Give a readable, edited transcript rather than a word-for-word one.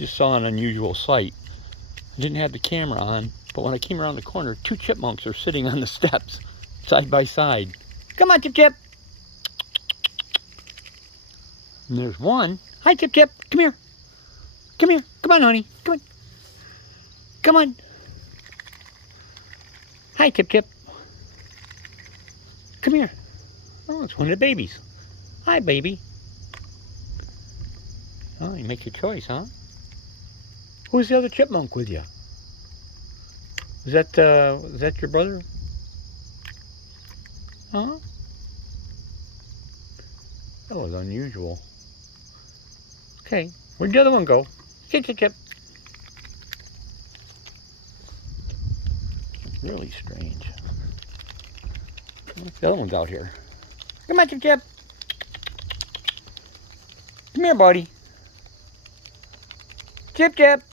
just saw an unusual sight. I didn't have the camera on, but when I came around the corner, 2 chipmunks are sitting on the steps, side by side. Come on, Chip Chip. And there's one. Hi, Chip Chip. Come here. Come here. Come on, honey. Come on. Come on. Hi, Chip Chip. Come here. Oh, it's one of the babies. Hi, baby. Oh, you make your choice, huh? Who's the other chipmunk with you? Is that your brother? Huh? That was unusual. Okay, where'd the other one go? Chip, chip, chip. Really strange. The other one's out here. Come on, Chip Chip. Come here, buddy. Chip Chip.